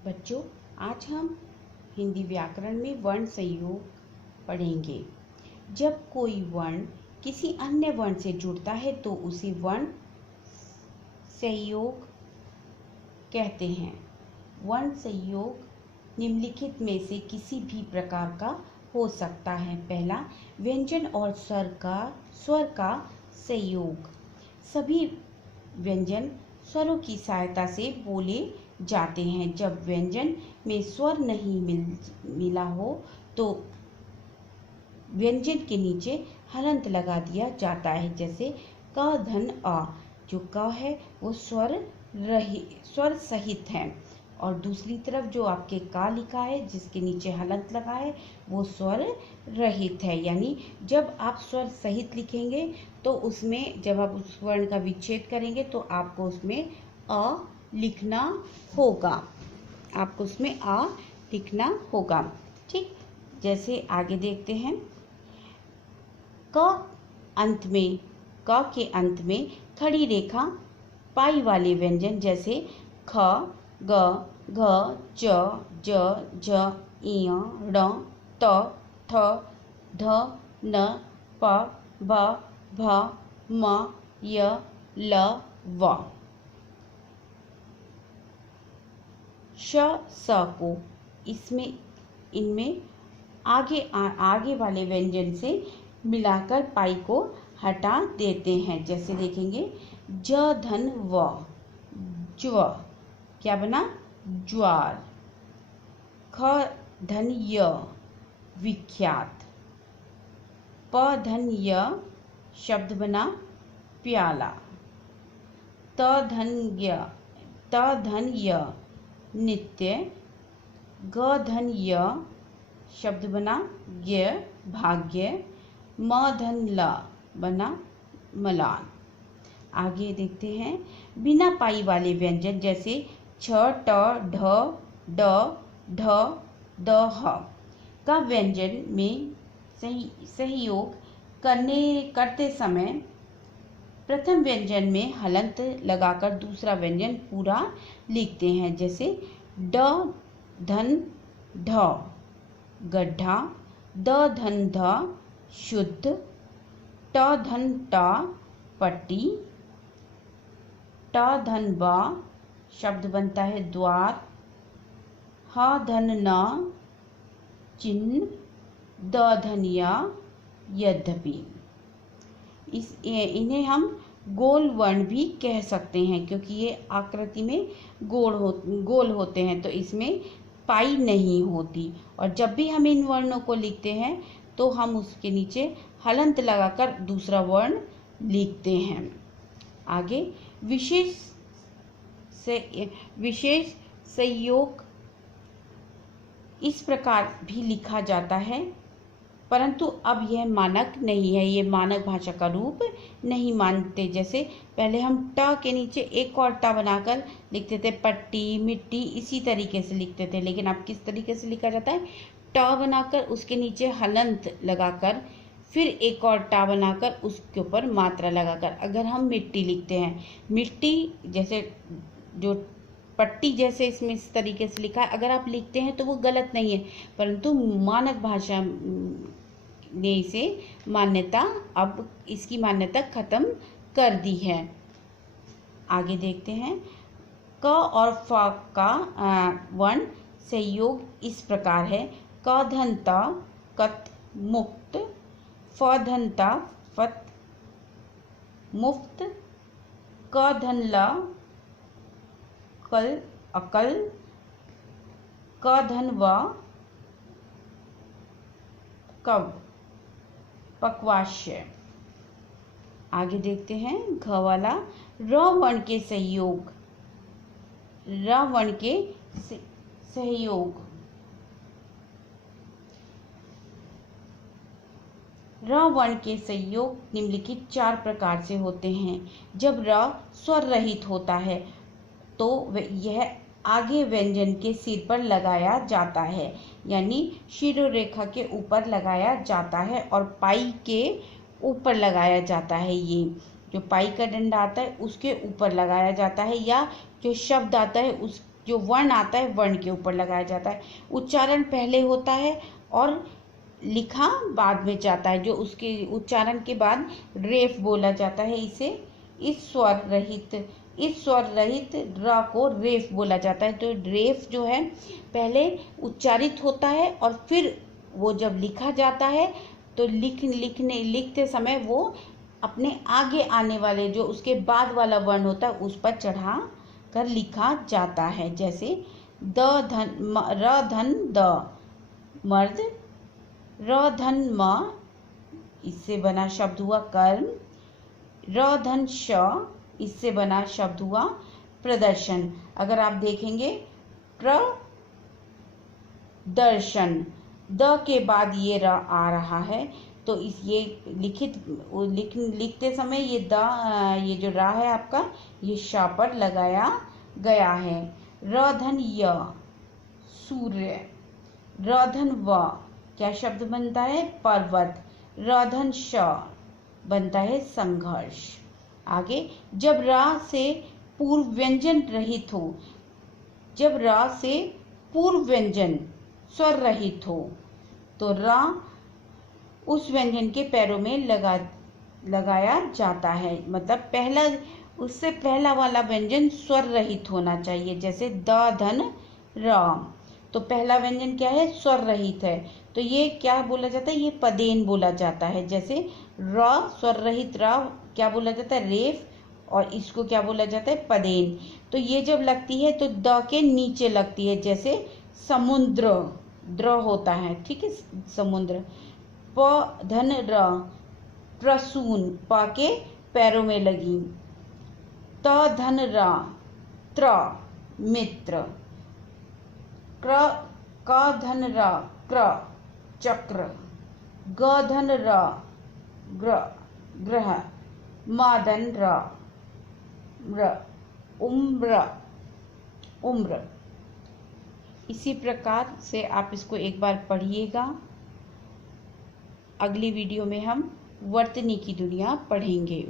बच्चों, आज हम हिंदी व्याकरण में वर्ण संयोग पढ़ेंगे। जब कोई वर्ण किसी अन्य वर्ण से जुड़ता है तो उसे वर्ण संयोग कहते हैं। वर्ण संयोग निम्नलिखित में से किसी भी प्रकार का हो सकता है। पहला, व्यंजन और स्वर का संयोग। सभी व्यंजन स्वरों की सहायता से बोले जाते हैं। जब व्यंजन में स्वर नहीं मिला हो तो व्यंजन के नीचे हलंत लगा दिया जाता है। जैसे क धन अ, जो क है वो स्वर सहित है, और दूसरी तरफ जो आपके का लिखा है जिसके नीचे हलंत लगा है वो स्वर रहित है। यानी जब आप स्वर सहित लिखेंगे तो उसमें जब आप उस वर्ण का विच्छेद करेंगे तो आपको उसमें अ लिखना होगा। आपको उसमें अ लिखना होगा। ठीक, जैसे आगे देखते हैं। क के अंत में खड़ी रेखा पाई वाले व्यंजन जैसे ख, ग, घ, च, ज, झ, ञ, ण, त, थ, ध, न, प, भ, भ, म, य, ल, व। श, स को इनमें आगे वाले व्यंजन से मिलाकर पाई को हटा देते हैं। जैसे देखेंगे ज धन व, ज्व, क्या बना? ज्वार। ख धन य, विख्यात। प धन य, शब्द बना प्याला। त धन य, नित्य। ग धन य, शब्द बना ज्ञ, भाग्य। म धन ल, बना मलान। आगे देखते हैं। बिना पाई वाले व्यंजन जैसे छ, ट, ढ, ड, ढ, द, ह का व्यंजन में सहयोग करते समय प्रथम व्यंजन में हलंत लगाकर दूसरा व्यंजन पूरा लिखते हैं। जैसे ड धन ढ, गड्ढा। द धन ध, शुद्ध। ट धन ट, पट्टी। ट धन ब, शब्द बनता है द्वार। ह धन न, चिन्ह। द धन य, यद्यपि। इन्हें हम गोल वर्ण भी कह सकते हैं क्योंकि ये आकृति में गोल होते हैं, तो इसमें पाई नहीं होती। और जब भी हम इन वर्णों को लिखते हैं तो हम उसके नीचे हलंत लगाकर दूसरा वर्ण लिखते हैं। आगे विशेष संयोग इस प्रकार भी लिखा जाता है, परंतु अब यह मानक नहीं है। ये मानक भाषा का रूप नहीं मानते। जैसे पहले हम ट के नीचे एक और ट बनाकर लिखते थे, पट्टी, मिट्टी, इसी तरीके से लिखते थे। लेकिन अब किस तरीके से लिखा जाता है? ट बनाकर उसके नीचे हलंत लगाकर फिर एक और टा बनाकर उसके ऊपर मात्रा लगाकर अगर हम मिट्टी लिखते हैं, मिट्टी जैसे जो पट्टी जैसे इसमें इस तरीके से लिखा है, अगर आप लिखते हैं तो वो गलत नहीं है, परंतु मानक भाषा ने इसे अब इसकी मान्यता खत्म कर दी है। आगे देखते हैं। क और फ का वर्ण संयोग इस प्रकार है। क धन त, कत, मुक्त। फ धन त, फत, मुफ्त। क धन ल, कल, अकल। क धन व, कब, पक्वाश्य। आगे देखते हैं। घ वाला र वर्ण के सहयोग। र वर्ण के सहयोग। र वर्ण के संयोग निम्नलिखित 4 प्रकार से होते हैं। जब र स्वर रहित होता है तो यह आगे व्यंजन के सिर पर लगाया जाता है, यानी शिरोरेखा के ऊपर लगाया जाता है और पाई के ऊपर लगाया जाता है। ये जो पाई का डंडा आता है उसके ऊपर लगाया जाता है, या जो शब्द आता है जो वर्ण आता है वर्ण के ऊपर लगाया जाता है। उच्चारण पहले होता है और लिखा बाद में जाता है। जो उसके उच्चारण के बाद रेफ बोला जाता है, इसे इस स्वर रहित र को रेफ बोला जाता है। तो रेफ जो है पहले उच्चारित होता है और फिर वो जब लिखा जाता है तो लिखते समय वो अपने आगे आने वाले जो उसके बाद वाला वर्ण होता है उस पर चढ़ा कर लिखा जाता है। जैसे र धन द मर्द, र धन म इससे बना शब्द हुआ कर्म, र धन श इससे बना शब्द हुआ प्रदर्शन। अगर आप देखेंगे प्रदर्शन, द के बाद ये र आ रहा है तो ये लिखते समय ये जो रा है आपका ये श पर लगाया गया है। र धन य सूर्य, र धन व क्या शब्द बनता है पर्वत, र धन श बनता है संघर्ष। आगे जब रा से पूर्व व्यंजन रहित हो, जब रा से पूर्व व्यंजन स्वर रहित हो तो रा उस व्यंजन के पैरों में लगाया जाता है। मतलब उससे पहला वाला व्यंजन स्वर रहित होना चाहिए। जैसे द धन र, तो पहला व्यंजन क्या है स्वर रहित है तो ये क्या बोला जाता है, ये पदेन बोला जाता है। जैसे र स्वर रहित र क्या बोला जाता है रेफ, और इसको क्या बोला जाता है पदेन। तो ये जब लगती है तो द के नीचे लगती है। जैसे समुद्र द्र होता है, ठीक है समुद्र। प धन र प्रसून प के पैरों में लगी। त धन र त्र मित्र। क धन र क्र चक्र। ग धन र ग्रह। म धन र उम्र। इसी प्रकार से आप इसको एक बार पढ़िएगा। अगली वीडियो में हम वर्तनी की दुनिया पढ़ेंगे।